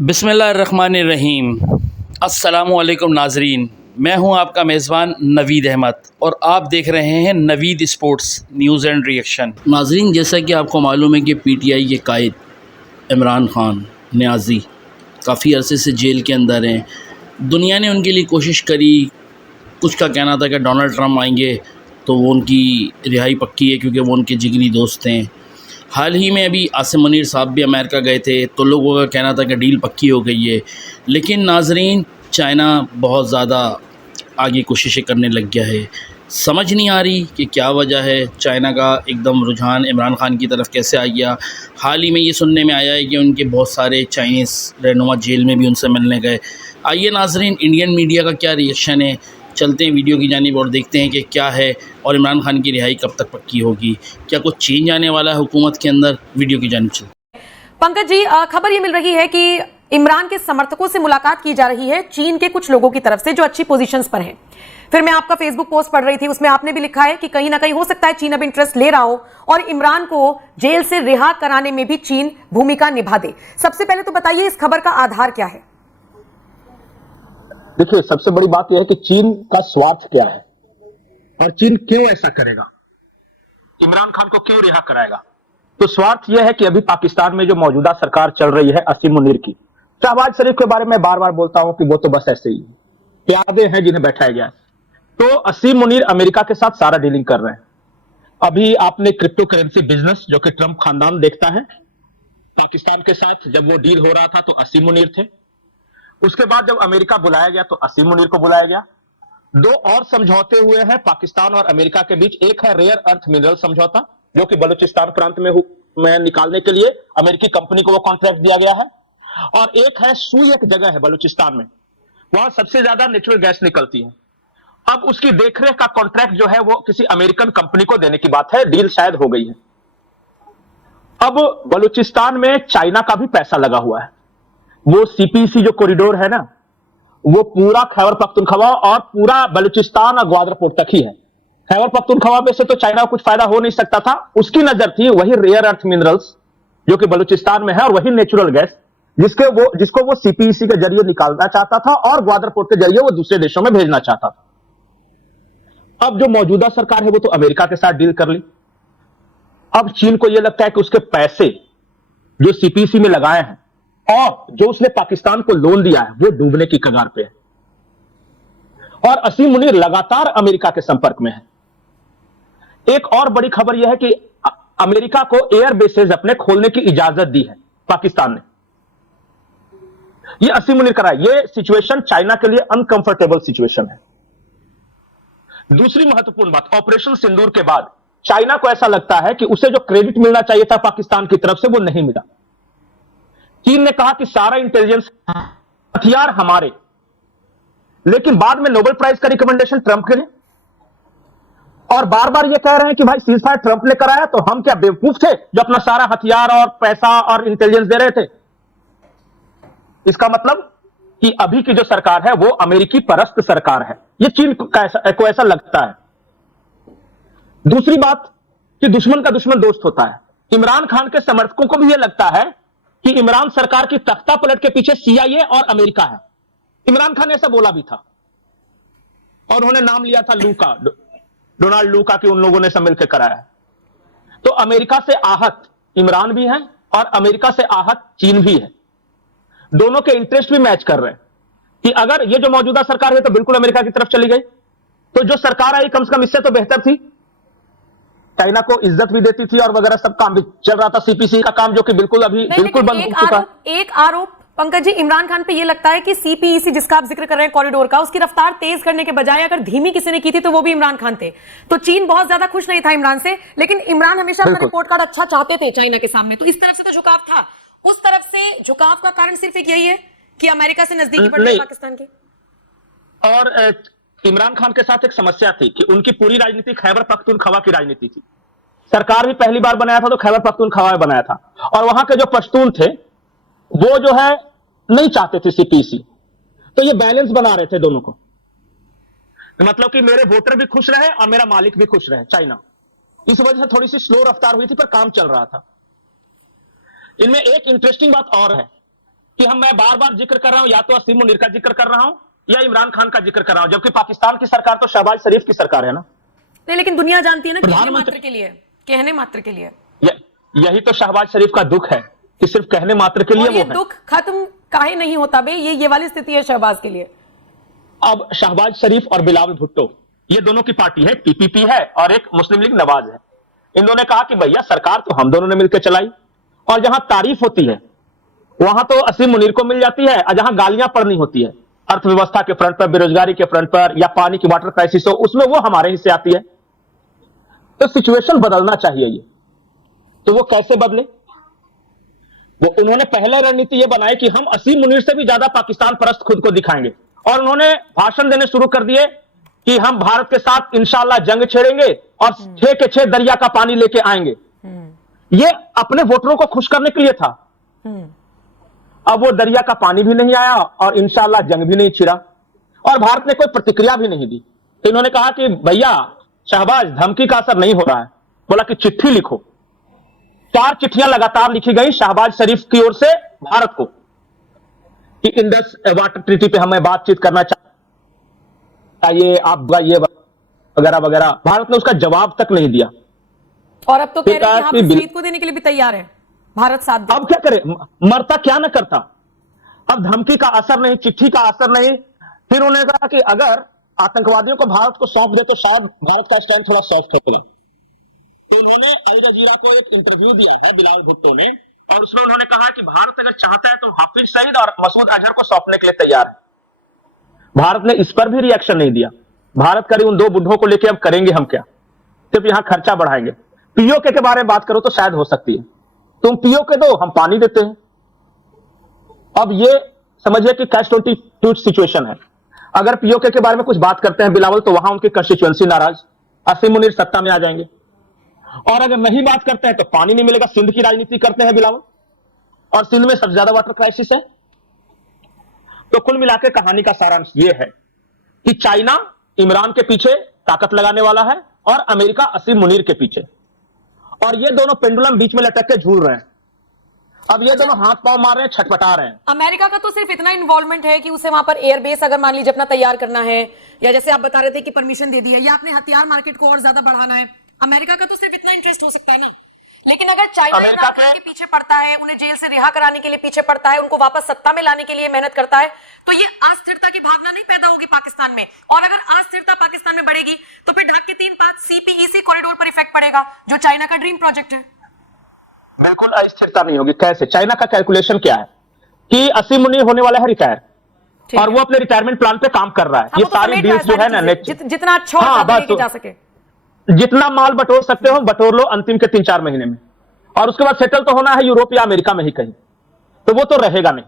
बिस्मिल्लाहिर्रहमानिर्रहीम। अस्सलामुअलैकुम नाजरीन, मैं हूं आपका मेज़बान नवीद अहमद और आप देख रहे हैं Naveed sports news and reaction. नाजरीन, जैसा कि आपको मालूम है कि पीटीआई के कायद इमरान खान न्याज़ी काफ़ी अरसे से जेल के अंदर हैं। दुनिया ने उनके लिए कोशिश करी, कुछ का कहना था कि डोनाल्ड ट्रंप आएंगे तो वो उनकी रिहाई पक्की है क्योंकि वो उनके जिगरी दोस्त हैं। हाल ही में अभी आसिम मुनीर साहब भी अमेरिका गए थे तो लोगों का कहना था कि डील पक्की हो गई है। लेकिन नाजरीन, चाइना बहुत ज़्यादा आगे कोशिशें करने लग गया है। समझ नहीं आ रही कि क्या वजह है। चाइना का एकदम रुझान इमरान खान की तरफ कैसे आ गया। हाल ही में ये सुनने में आया है कि उनके बहुत सारे चाइनीज़ रहनुमा जेल में भी उनसे मिलने गए। आइए नाजरीन, इंडियन मीडिया का क्या रिएक्शन है, चलते हैं वीडियो की जानिब और देखते हैं कि क्या है और इमरान खान की रिहाई कब तक पक्की होगी। क्या कुछ चेंज आने वाला है हुकूमत के अंदर? वीडियो की जानिब चलते हैं। पंकज जी, खबर ये मिल रही है कि इमरान के समर्थकों से मुलाकात की जा रही है चीन के कुछ लोगों की तरफ से जो अच्छी पोजीशंस पर हैं। फिर मैं आपका फेसबुक पोस्ट पढ़ रही थी, उसमें आपने भी लिखा है कि कहीं ना कहीं हो सकता है चीन अब इंटरेस्ट ले रहा हो और इमरान को जेल से रिहा कराने में भी चीन भूमिका निभा दे। सबसे पहले तो बताइए इस खबर का आधार क्या है? देखिए, सबसे बड़ी बात यह है कि चीन का स्वार्थ क्या है और चीन क्यों ऐसा करेगा, इमरान खान को क्यों रिहा कराएगा। तो स्वार्थ यह है कि अभी पाकिस्तान में जो मौजूदा सरकार चल रही है असीम मुनीर की, शहबाज शरीफ के बारे में बार बार बोलता हूं कि वो तो बस ऐसे ही प्यादे हैं जिन्हें बैठाया गया है। तो असीम मुनीर अमेरिका के साथ सारा डीलिंग कर रहे हैं। अभी आपने क्रिप्टो करेंसी बिजनेस जो कि ट्रंप खानदान देखता है, पाकिस्तान के साथ जब वो डील हो रहा था तो असीम मुनीर थे। उसके बाद जब अमेरिका बुलाया गया तो असीम मुनीर को बुलाया गया। दो और समझौते हुए हैं पाकिस्तान और अमेरिका के बीच। एक है रेयर अर्थ मिनरल समझौता जो कि बलूचिस्तान प्रांत में निकालने के लिए अमेरिकी कंपनी को वो कॉन्ट्रैक्ट दिया गया है, और एक है सुई, एक जगह है बलूचिस्तान में, वहां सबसे ज्यादा नेचुरल गैस निकलती है। अब उसकी देखरेख का कॉन्ट्रैक्ट जो है वो किसी अमेरिकन कंपनी को देने की बात है। डील शायद हो गई है। अब बलूचिस्तान में चाइना का भी पैसा लगा हुआ है। वो सीपीसी जो कॉरिडोर है ना, वो पूरा खैबर पख्तूनख्वा और पूरा बलूचिस्तान और ग्वादर पोर्ट तक ही है। खैबर पख्तूनख्वा में से तो चाइना को कुछ फायदा हो नहीं सकता था। उसकी नजर थी वही रेयर अर्थ मिनरल्स जो कि बलूचिस्तान में है और वही नेचुरल गैस जिसको वो सीपीसी के जरिए निकालना चाहता था और ग्वादर पोर्ट के जरिए वो दूसरे देशों में भेजना चाहता था। अब जो मौजूदा सरकार है वो तो अमेरिका के साथ डील कर ली। अब चीन को यह लगता है कि उसके पैसे जो सीपीसी में लगाए हैं और जो उसने पाकिस्तान को लोन दिया है वो डूबने की कगार पे है। और असीम मुनीर लगातार अमेरिका के संपर्क में है। एक और बड़ी खबर यह है कि अमेरिका को एयर बेसेस अपने खोलने की इजाजत दी है पाकिस्तान ने। यह असीम मुनीर करा है। यह सिचुएशन चाइना के लिए अनकंफर्टेबल सिचुएशन है। दूसरी महत्वपूर्ण बात, ऑपरेशन सिंदूर के बाद चाइना को ऐसा लगता है कि उसे जो क्रेडिट मिलना चाहिए था पाकिस्तान की तरफ से वो नहीं मिला। चीन ने कहा कि सारा इंटेलिजेंस हथियार हमारे, लेकिन बाद में नोबेल प्राइज का रिकमेंडेशन ट्रंप के लिए, और बार बार ये कह रहे हैं कि भाई सीज फायर ट्रंप ने कराया तो हम क्या बेवकूफ थे जो अपना सारा हथियार और पैसा और इंटेलिजेंस दे रहे थे। इसका मतलब कि अभी की जो सरकार है वो अमेरिकी परस्त सरकार है। ये चीन को ऐसा लगता है। दूसरी बात कि दुश्मन का दुश्मन दोस्त होता है। इमरान खान के समर्थकों को भी यह लगता है कि इमरान सरकार की तख्ता पलट के पीछे सीआईए और अमेरिका है। इमरान खान ने ऐसा बोला भी था और उन्होंने नाम लिया था लूका, डोनाल्ड लूका की उन लोगों ने सब मिलकर कराया है। तो अमेरिका से आहत इमरान भी है और अमेरिका से आहत चीन भी है। दोनों के इंटरेस्ट भी मैच कर रहे हैं कि अगर ये जो मौजूदा सरकार है तो बिल्कुल अमेरिका की तरफ चली गई, तो जो सरकार आई कम से कम इससे तो बेहतर थी। चाइना को इज्जत भी देती थी और वगैरह सब काम भी चल रहा था। सीपीसी का काम जो कि बिल्कुल अभी बिल्कुल बंद हो चुका। एक आरोप पंकज जी, इमरान खान पे ये लगता है कि सीपीईसी जिसका आप जिक्र कर रहे हैं कॉरिडोर का, उसकी रफ्तार तेज करने के बजाय अगर धीमी किसी ने की थी तो वो भी इमरान खान थे। तो चीन बहुत ज्यादा खुश नहीं था इमरान से, लेकिन इमरान हमेशा अपना रिपोर्ट कार्ड अच्छा चाहते थे चाइना के सामने। तो इस तरफ से तो झुकाव था। उस तरफ से झुकाव का कारण सिर्फ एक यही है कि अमेरिका से नजदीकी पड़ रही है पाकिस्तान की। और इमरान खान के साथ एक समस्या थी कि उनकी पूरी राजनीति खैबर पख्तूनख्वा की राजनीति थी। सरकार भी पहली बार बनाया था तो खैबर पख्तूनख्वा में बनाया था, और वहां के जो पश्तून थे वो जो है नहीं चाहते थे सीपीसी। तो ये बैलेंस बना रहे थे दोनों को, मतलब कि मेरे वोटर भी खुश रहे और मेरा मालिक भी खुश रहे, चाइना। इस वजह से थोड़ी सी स्लो रफ्तार हुई थी पर काम चल रहा था। इनमें एक इंटरेस्टिंग बात और है। कि मैं बार बार जिक्र कर रहा हूं या तो असीम मुनीर का जिक्र कर रहा हूं या इमरान खान का जिक्र कर रहा हूं, जबकि पाकिस्तान की सरकार तो शहबाज शरीफ की सरकार है ना। नहीं, लेकिन दुनिया जानती है ना, कहने प्रधानमंत्री- मात्र के लिए, कहने मात्र के लिए। यही तो शहबाज शरीफ का दुख है कि सिर्फ कहने मात्र के लिए और ये वो है। दुख खत्म काहे नहीं होता बे, ये वाली स्थिति है शहबाज के लिए। अब शहबाज शरीफ और बिलावल भुट्टो, ये दोनों की पार्टी है, पीपीपी है और एक मुस्लिम लीग नवाज है। इन्होंने कहा कि भैया सरकार तो हम दोनों ने मिलकर चलाई, और जहां तारीफ होती है वहां तो असीम मुनीर को मिल जाती है, और जहां गालियां पड़नी होती है अर्थव्यवस्था के फ्रंट पर, बेरोजगारी के फ्रंट पर, या पानी की वाटर क्राइसिस हो, उसमें वो हमारे हिस्से आती है। तो सिचुएशन बदलना चाहिए ये। तो वो कैसे बदले? वो उन्होंने पहले रणनीति ये बनाई कि हम असीम मुनीर से भी ज्यादा पाकिस्तान परस्त खुद को दिखाएंगे, और उन्होंने भाषण देने शुरू कर दिए कि हम भारत के साथ इंशाल्लाह जंग छेड़ेंगे और 6 के 6 दरिया का पानी लेके आएंगे। ये अपने वोटरों को खुश करने के लिए था। अब वो दरिया का पानी भी नहीं आया और इंशाल्लाह जंग भी नहीं छिड़ा, और भारत ने कोई प्रतिक्रिया भी नहीं दी। इन्होंने कहा कि भैया शहबाज, धमकी का असर नहीं हो रहा है। बोला कि चिट्ठी लिखो। 4 चिट्ठियां लगातार लिखी गई शहबाज शरीफ की ओर से भारत को कि इंडस वाटर ट्रीटी पे हमें बातचीत करना चाहिए, आपका ये वगैरह वगैरह। भारत ने उसका जवाब तक नहीं दिया। और अब तो कह रहे हैं कि हम कि ईद को देने के लिए भी तैयार है, भारत साथ दे। अब क्या करे, मरता क्या न करता। अब धमकी का असर नहीं, चिट्ठी का असर नहीं। फिर उन्होंने कहा कि अगर आतंकवादियों को भारत को सौंप दे तो शायद भारत का स्टैंड थोड़ा सॉफ्ट होगा। तो उन्होंने अल जजीरा को एक इंटरव्यू दिया है बिलावल भुट्टो ने, और उसमें उन्होंने कहा कि भारत अगर चाहता है तो हाफिज सईद और मसूद अजहर को सौंपने के लिए तैयार है। भारत ने इस पर भी रिएक्शन नहीं दिया। भारत करे उन 2 बुढ़ों को लेकर अब करेंगे हम क्या, सिर्फ यहां खर्चा बढ़ाएंगे। पीओके के बारे में बात करो तो शायद हो सकती है, तुम पीओके दो, हम पानी देते हैं। अब ये समझिए कि कैच 22 सिचुएशन है। अगर पीओके के बारे में कुछ बात करते हैं बिलावल, तो वहां उनकी कंस्टिट्यूएंसी नाराज, असीम मुनीर सत्ता में आ जाएंगे। और अगर नहीं बात करते हैं तो पानी नहीं मिलेगा। सिंध की राजनीति करते हैं बिलावल, और सिंध में सबसे ज्यादा वाटर क्राइसिस है। तो कुल मिलाकर कहानी का सारांश यह है कि चाइना इमरान के पीछे ताकत लगाने वाला है और अमेरिका असीम मुनीर के पीछे, और ये दोनों पेंडुलम बीच में लटक के झूल रहे हैं। अब ये दोनों हाथ पांव मार रहे हैं, छटपटा रहे हैं। अमेरिका का तो सिर्फ इतना इन्वॉल्वमेंट है कि उसे वहां पर एयरबेस अगर मान लीजिए अपना तैयार करना है, या जैसे आप बता रहे थे कि परमिशन दे दी है, या अपने हथियार मार्केट को और ज्यादा बढ़ाना है। अमेरिका का तो सिर्फ इतना इंटरेस्ट हो सकता है ना। लेकिन अगर चाइना अमेरिका के पीछे पड़ता है, उन्हें जेल से रिहा कराने के लिए पीछे पड़ता है, उनको वापस सत्ता में लाने के लिए मेहनत करता है, तो ये अस्थिरता की भावना नहीं पैदा होगी पाकिस्तान में। और अगर अस्थिरता पाकिस्तान में बढ़ेगी तो फिर ढाक के 3-5 सीपीईसी कॉरिडोर पर इफेक्ट पड़ेगा, जो चाइना का ड्रीम प्रोजेक्ट है। बिल्कुल अस्थिरता नहीं होगी। कैसे? चाइना का कैलकुलेशन क्या है कि असीम मुनीर होने वाला है रिटायर, और वो अपने रिटायरमेंट प्लान पे काम कर रहा है। ये सारी डील्स जो है ना, जितना अच्छा जा सके, जितना माल बटोर सकते हो बटोर लो अंतिम के 3-4 महीने में, और उसके बाद सेटल तो होना है यूरोप या अमेरिका में ही कहीं, तो वो तो रहेगा नहीं।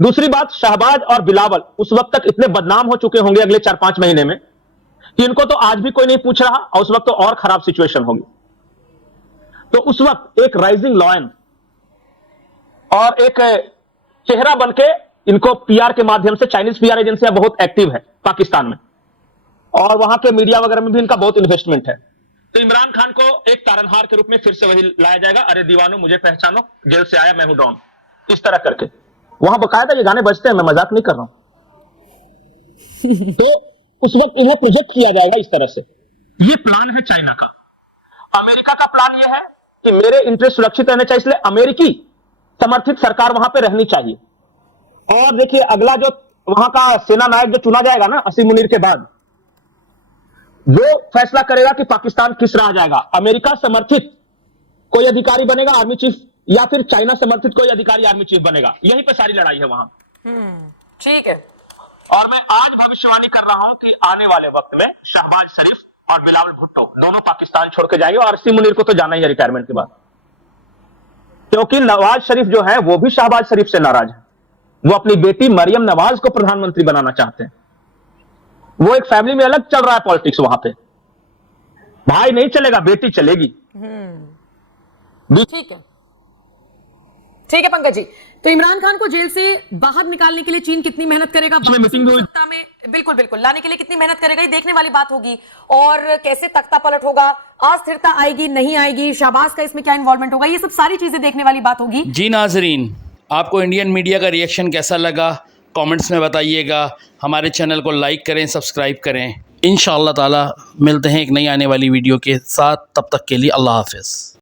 दूसरी बात, शहबाज और बिलावल उस वक्त तक इतने बदनाम हो चुके होंगे अगले 4-5 महीने में कि इनको तो आज भी कोई नहीं पूछ रहा, और उस वक्त तो और खराब सिचुएशन होगी। तो उस वक्त एक राइजिंग लॉयन और एक चेहरा बनके इनको पीआर के माध्यम से, चाइनीज पीआर एजेंसियां बहुत एक्टिव है पाकिस्तान में, और वहां के मीडिया वगैरह में भी इनका बहुत इन्वेस्टमेंट है। तो इमरान खान को एक तारनहार के रूप में फिर से वही लाया जाएगा, अरे दीवानो मुझे पहचानो, जेल से आया मैं हूं डॉन, इस तरह करके। वहां बकायदा ये गाने बजते हैं, मैं मजाक नहीं कर रहा हूं। तो उस वक्त इन्हें प्रोजेक्ट किया जाएगा इस तरह से। ये प्लान है चाइना का। अमेरिका का प्लान यह है कि मेरे इंटरेस्ट सुरक्षित रहने चाहिए, इसलिए अमेरिकी समर्थित सरकार वहां पर रहनी चाहिए। और देखिए, अगला जो वहां का सेना नायक जो चुना जाएगा ना असीम मुनीर के बाद, वो फैसला करेगा कि पाकिस्तान किस राह जाएगा। अमेरिका समर्थित कोई अधिकारी बनेगा आर्मी चीफ, या फिर चाइना समर्थित कोई अधिकारी आर्मी चीफ बनेगा। यहीं पे सारी लड़ाई है वहां। ठीक है। और मैं आज भविष्यवाणी कर रहा हूं कि आने वाले वक्त में शहबाज शरीफ और बिलावल भुट्टो दोनों पाकिस्तान छोड़ के जाएंगे, और असीम मुनीर को तो जाना ही है रिटायरमेंट के बाद, क्योंकि नवाज शरीफ जो है वो भी शहबाज शरीफ से नाराज है। वो अपनी बेटी मरियम नवाज को प्रधानमंत्री बनाना चाहते हैं। वो एक फैमिली में अलग चल रहा है पॉलिटिक्स वहां पे। भाई नहीं चलेगा, बेटी चलेगी। ठीक है, ठीक है पंकज जी। तो इमरान खान को जेल से बाहर निकालने के लिए चीन कितनी मेहनत करेगा, सत्ता में बिल्कुल बिल्कुल लाने के लिए कितनी मेहनत करेगा, ये देखने वाली बात होगी। और कैसे तख्ता पलट होगा, अस्थिरता आएगी नहीं आएगी, शहबाज का इसमें क्या इन्वॉल्वमेंट होगा, ये सब सारी चीजें देखने वाली बात होगी। जी नाजरीन, आपको इंडियन मीडिया का रिएक्शन कैसा लगा कमेंट्स में बताइएगा। हमारे चैनल को लाइक करें, सब्सक्राइब करें। इंशाअल्लाह ताला मिलते हैं एक नई आने वाली वीडियो के साथ। तब तक के लिए अल्लाह हाफ़िज़।